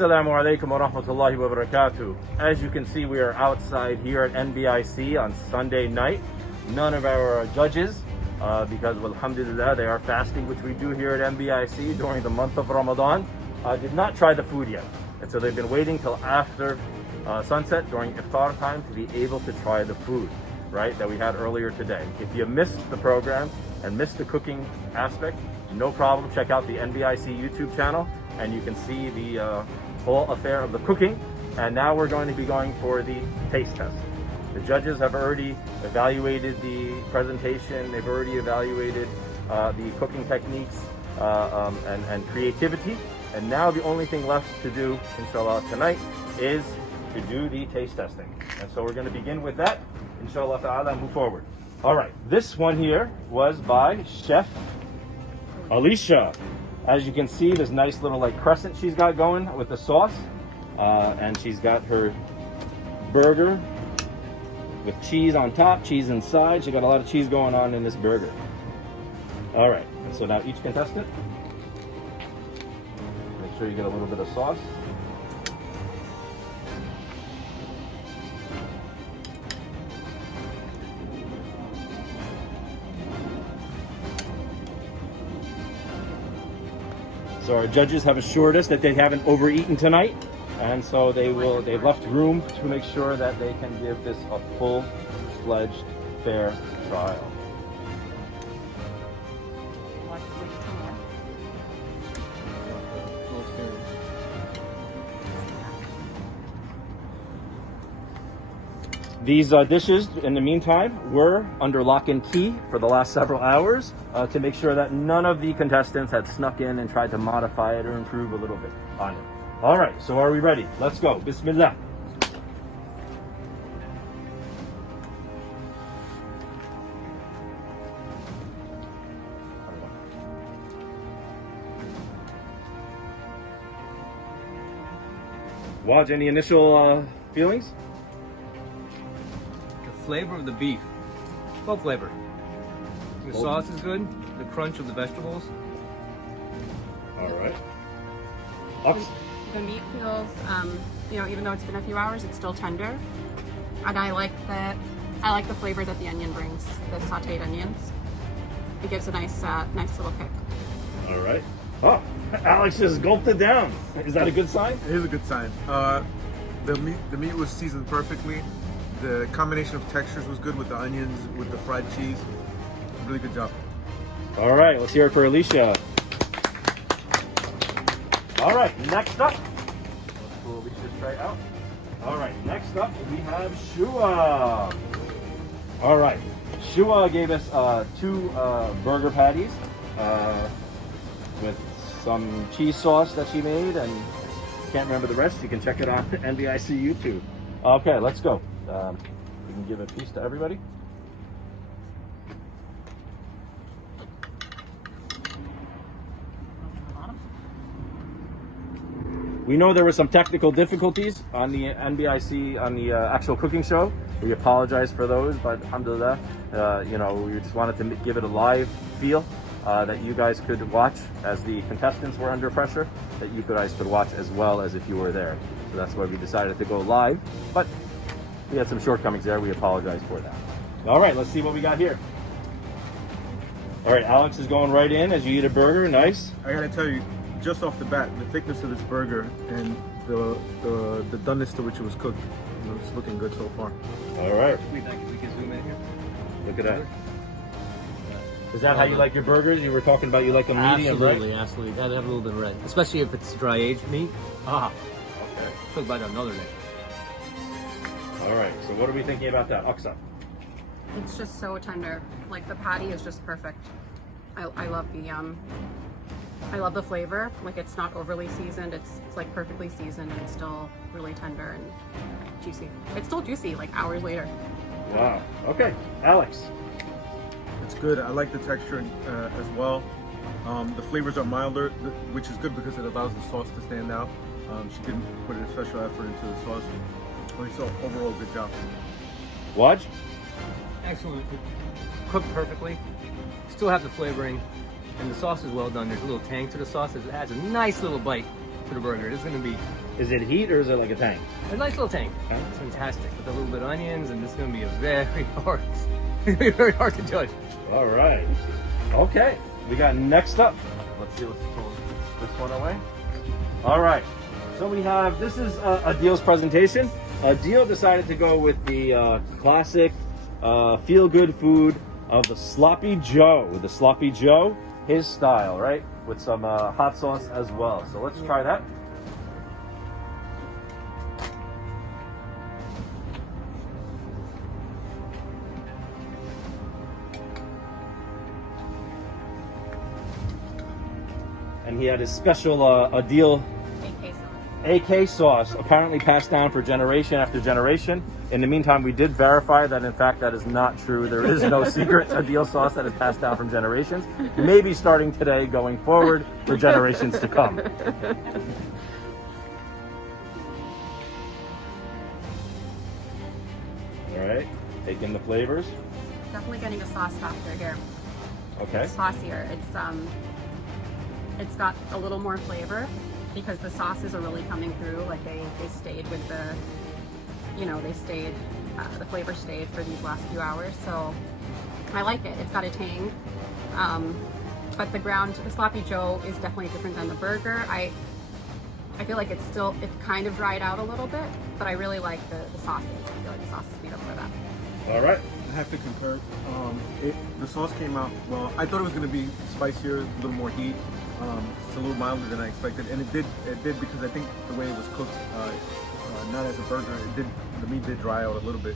Assalamu alaikum wa rahmatullahi wa barakatuh. As you can see, we are outside here at NBIC on Sunday night. None of our judges, because alhamdulillah, they are fasting, which we do here at NBIC during the month of Ramadan, did not try the food yet. And so they've been waiting till after sunset during Iftar time to be able to try the food, right, that we had earlier today. If you missed the program and missed the cooking aspect, no problem. Check out the NBIC YouTube channel and you can see the whole affair of the cooking. And now we're going to be going for the taste test. The judges have already evaluated the presentation. They've already evaluated the cooking techniques and creativity. And now the only thing left to do, inshallah, tonight is to do the taste testing. And so we're going to begin with that, inshallah ta'ala, move forward. All right, this one here was by Chef Alisha. As you can see, this nice little like crescent she's got going with the sauce. And she's got her burger with cheese on top, cheese inside. She got a lot of cheese going on in this burger. All right, and so now each contestant, make sure you get a little bit of sauce. So our judges have assured us that they haven't overeaten tonight, and so they've left room to make sure that they can give this a full-fledged fair trial. These dishes, in the meantime, were under lock and key for the last several hours to make sure that none of the contestants had snuck in and tried to modify it or improve a little bit on it. All right, so are we ready? Let's go. Bismillah. Waj, any initial feelings? Flavor of the beef, full flavor. The sauce is good. The crunch of the vegetables. All right. The meat feels, even though it's been a few hours, it's still tender, and I like the flavor that the onion brings. The sautéed onions. It gives a nice little kick. All right. Oh, Alex just gulped it down. Is that a good sign? It is a good sign. The meat was seasoned perfectly. The combination of textures was good with the onions, with the fried cheese. Really good job. All right, let's hear it for Alisha. All right, next up. Let's pull Alicia's tray out. All right, next up we have Shua. All right, Shua gave us 2 burger patties with some cheese sauce that she made, and can't remember the rest. You can check it on NBIC YouTube. Okay, let's go. We can give a piece to everybody. We know there were some technical difficulties on the NBIC, on the actual cooking show. We apologize for those, but alhamdulillah, we just wanted to give it a live feel that you guys could watch as the contestants were under pressure, that you guys could watch as well as if you were there. So that's why we decided to go live, but we had some shortcomings there. We apologize for that. All right, let's see what we got here. All right, Alex is going right in as you eat a burger. Nice. I gotta tell you, just off the bat, the thickness of this burger and the doneness to which it was cooked, it's looking good so far. All right. We can zoom in here. Look at that. Is that how you like your burgers? You were talking about you like them medium, Absolutely, right? absolutely. Gotta have a little bit of red, especially if it's dry aged meat. Ah, okay. Cook by another day. All right, so what are we thinking about that? Aksa. It's just so tender. Like the patty is just perfect. I love the flavor. Like it's not overly seasoned. It's like perfectly seasoned and it's still really tender and juicy. It's still juicy like hours later. Wow. Okay, Alex. It's good. I like the texture as well. The flavors are milder, which is good because it allows the sauce to stand out. She didn't put a special effort into the sauce. So overall, good job. Waj? Excellent. Cooked perfectly. Still have the flavoring, and the sauce is well done. There's a little tang to the sauce. It adds a nice little bite to the burger. It's going to be Is it heat or is it like a tank? A nice little tank. Okay. It's fantastic with a little bit of onions, and this is going to be a very hard, very hard to judge. All right. Okay. We got next up. Let's see. Let's pull this one away. All right. So we have, this is Adeel's presentation. Adeel decided to go with the classic feel-good food of the Sloppy Joe. The Sloppy Joe, his style, right? With some hot sauce as well. So let's try that. And he had his special Adeel AK sauce, apparently passed down for generation after generation. In the meantime, we did verify that in fact that is not true. There is no secret Adeel sauce that is passed down from generations. Maybe starting today, going forward, for generations to come. All right, take in the flavors. Definitely getting a sauce factor here. Okay. It's saucier. It's got a little more flavor because the sauces are really coming through. Like they stayed with the, the flavor stayed for these last few hours. So I like it. It's got a tang. But the Sloppy Joe is definitely different than the burger. I feel like it kind of dried out a little bit, but I really like the sauces. I feel like the sauces made up for that. All right. I have to concur. The sauce came out well. I thought it was going to be spicier, a little more heat. It's a little milder than I expected, and it did because I think the way it was cooked, not as a burger, the meat did dry out a little bit,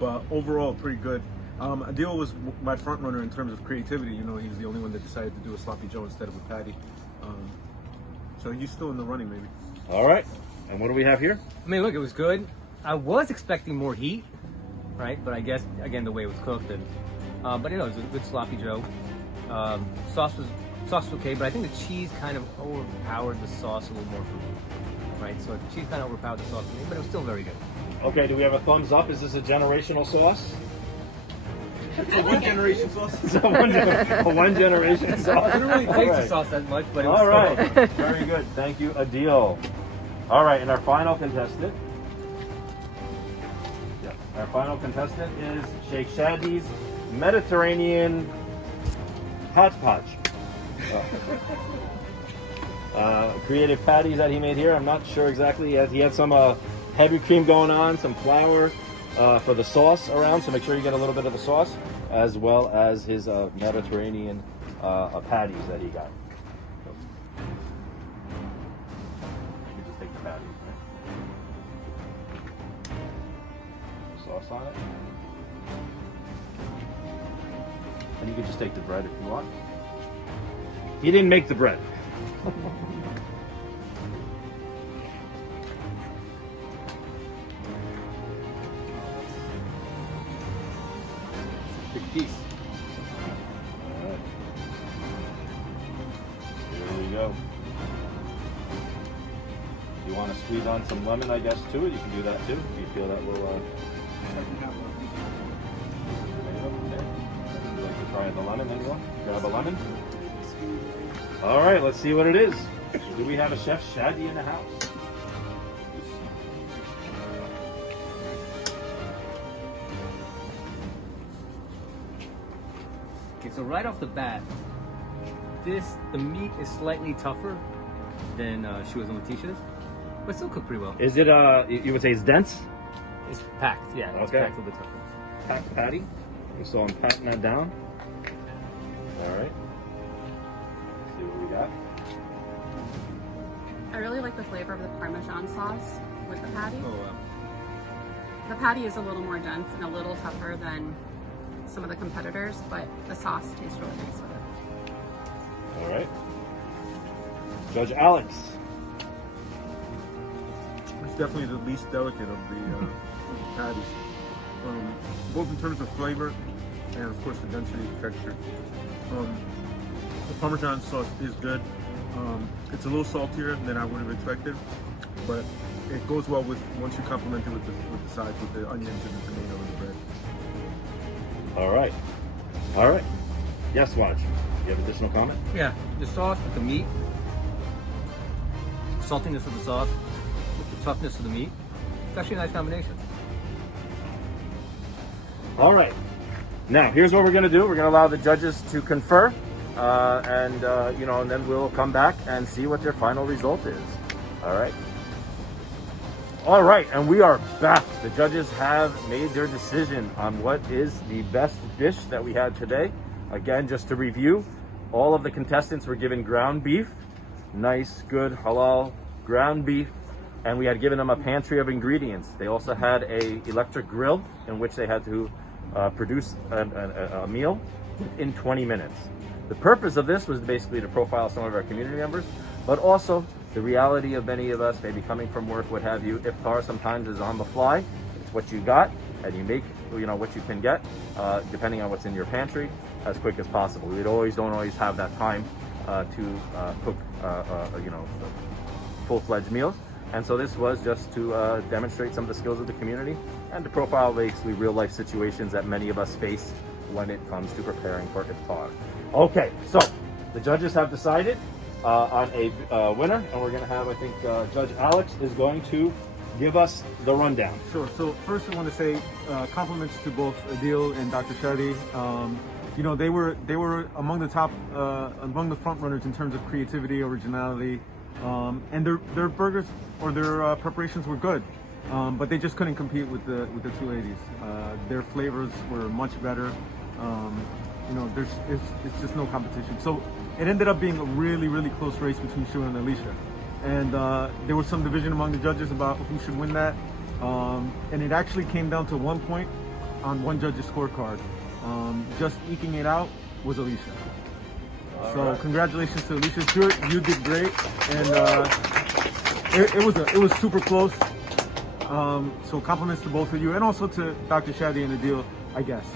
but overall pretty good. Adeel was my front runner in terms of creativity. You know, he's the only one that decided to do a Sloppy Joe instead of a patty, so he's still in the running maybe. All right. And what do we have here? I mean, look, it was good. I was expecting more heat, right? But I guess again the way it was cooked, and but it was a good Sloppy Joe. Sauce was okay, but I think the cheese kind of overpowered the sauce a little more for me, right? So the cheese kind of overpowered the sauce for me, but it was still very good. Okay, do we have a thumbs up? Is this a generational sauce? It's a one generation sauce. It's a one generation sauce. I didn't really taste the sauce that much, but it was All right. still okay. Very good. Thank you, Adeel. All right, and our final contestant. Yeah, our final contestant is Sheikh Shadee's Mediterranean Hodgepodge. Creative patties that he made here. I'm not sure exactly. He had some heavy cream going on, some flour for the sauce around, so make sure you get a little bit of the sauce, as well as his Mediterranean patties that he got. So, you just take the patties, right? Sauce on it. And you can just take the bread if you want. He didn't make the bread. Big piece. Alright. Here we go. You want to squeeze on some lemon, I guess, to it? You can do that too. If you feel that will. There you go. There. Would you like to try the lemon, anyone? Grab a lemon. All right, let's see what it is. Do we have a Chef Shadee in the house? Okay, so right off the bat, the meat is slightly tougher than Shua's and Letitia's, but still cooked pretty well. Is it, you would say it's dense? It's packed, yeah. It's Okay. packed a little bit tougher. Packed patty. So I'm patting that down. All right. Let's see what we got. I really like the flavor of the Parmesan sauce with the patty. Oh, wow. The patty is a little more dense and a little tougher than some of the competitors, but the sauce tastes really nice with it. All right. Judge Alex. It's definitely the least delicate of the patties, both in terms of flavor and of course the density of texture. The Parmesan sauce is good. It's a little saltier than I would have expected, but it goes well with once you complement it with the sides, with the onions and the tomato and the bread. All right. All right. Yes, Waj. You have additional comment? Yeah, the sauce with the meat, saltiness of the sauce, toughness of the meat. It's actually a nice combination. All right. Now, here's what we're going to do. We're going to allow the judges to confer, and then we'll come back and see what their final result is. All right. All right, and we are back. The judges have made their decision on what is the best dish that we had today. Again, just to review, all of the contestants were given ground beef, nice, good, halal ground beef, and we had given them a pantry of ingredients. They also had a electric grill in which they had to produce a meal in 20 minutes. The purpose of this was basically to profile some of our community members, but also the reality of many of us maybe coming from work, what have you. Iftar sometimes is on the fly. It's what you got, and you make what you can get, depending on what's in your pantry, as quick as possible. We don't always have that time to cook, full-fledged meals. And so this was just to demonstrate some of the skills of the community and to profile basically real-life situations that many of us face when it comes to preparing for Iftar. Okay, so the judges have decided on a winner, and we're going to have, I think, Judge Alex is going to give us the rundown. Sure. So first, I want to say compliments to both Adeel and Dr. Shadee. They were among the top, among the front runners in terms of creativity, originality, and their burgers or their preparations were good, but they just couldn't compete with the two ladies. Their flavors were much better. It's just no competition. So it ended up being a really, really close race between Shua and Alisha. And there was some division among the judges about who should win that. And it actually came down to 1 point on one judge's scorecard. Just eking it out was Alisha. So congratulations to Alisha. Shua, you did great. And it was super close. So compliments to both of you, and also to Dr. Shadee and Adeel, I guess.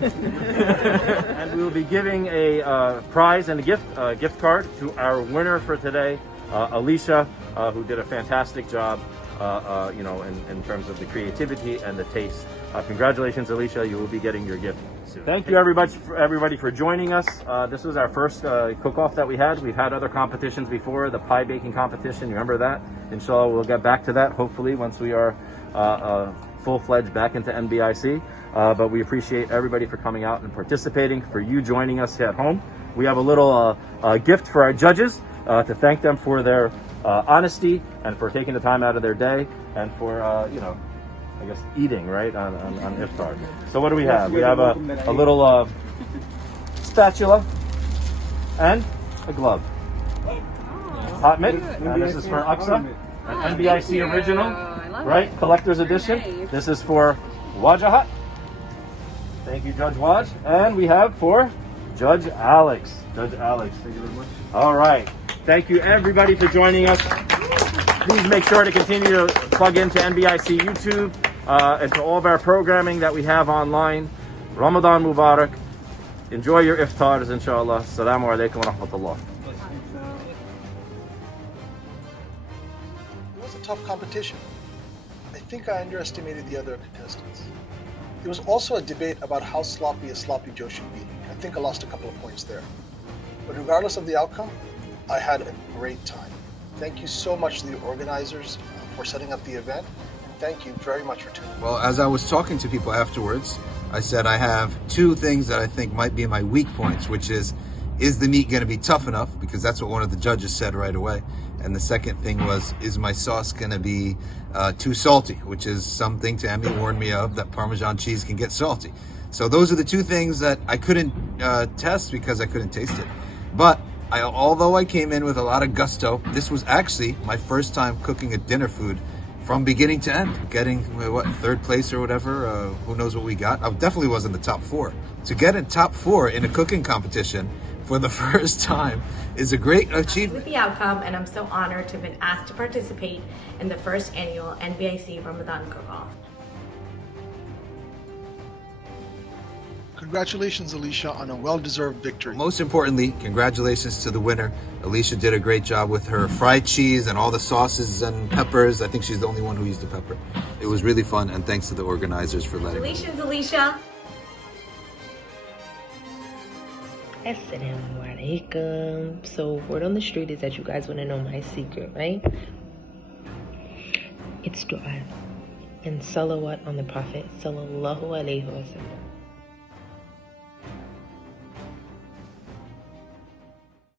And we will be giving a prize and a gift card to our winner for today, Alisha, who did a fantastic job, in terms of the creativity and the taste. Congratulations, Alisha. You will be getting your gift soon. Thank you, everybody for joining us. This was our first cook-off that we had. We've had other competitions before, the pie baking competition. You remember that? Inshallah, we'll get back to that, hopefully, once we are full-fledged back into NBIC. But we appreciate everybody for coming out and participating, for you joining us at home. We have a little gift for our judges to thank them for their honesty and for taking the time out of their day and for, I guess, eating, right, on Iftar. So what do we have? We have a little spatula and a glove. Hot mitt, and this is for Aqsa, an NBIC original, right, collector's edition. Nice. This is for Wajahat. Thank you, Judge Waj. And we have for Judge Alex. Judge Alex, thank you very much. All right. Thank you, everybody, for joining us. Please make sure to continue to plug into NBIC YouTube and to all of our programming that we have online. Ramadan Mubarak. Enjoy your iftars, inshallah. Assalamu alaikum wa rahmatullah. It was a tough competition. I think I underestimated the other contestants. There was also a debate about how sloppy a sloppy Joe should be. I think I lost a couple of points there. But regardless of the outcome, I had a great time. Thank you so much to the organizers for setting up the event. And thank you very much for tuning in. Well, as I was talking to people afterwards, I said I have two things that I think might be my weak points, which is the meat going to be tough enough? Because that's what one of the judges said right away. And the second thing was, is my sauce going to be too salty? Which is something Tammy warned me of, that Parmesan cheese can get salty. So those are the two things that I couldn't test because I couldn't taste it. But although I came in with a lot of gusto, this was actually my first time cooking a dinner food from beginning to end. Getting, third place or whatever, who knows what we got. I definitely was in the top 4. To get in top 4 in a cooking competition for the first time is a great achievement. With the outcome, and I'm so honored to have been asked to participate in the first annual NBIC Ramadan Cook-Off. Congratulations, Alisha, on a well-deserved victory. Most importantly, congratulations to the winner. Alisha did a great job with her fried cheese and all the sauces and peppers. I think she's the only one who used the pepper. It was really fun, and thanks to the organizers for letting me. Congratulations, Alisha. Assalamu alaikum. So word on the street is that you guys want to know my secret, right? it's dua and salawat on the Prophet sallallahu alaihi wasallam.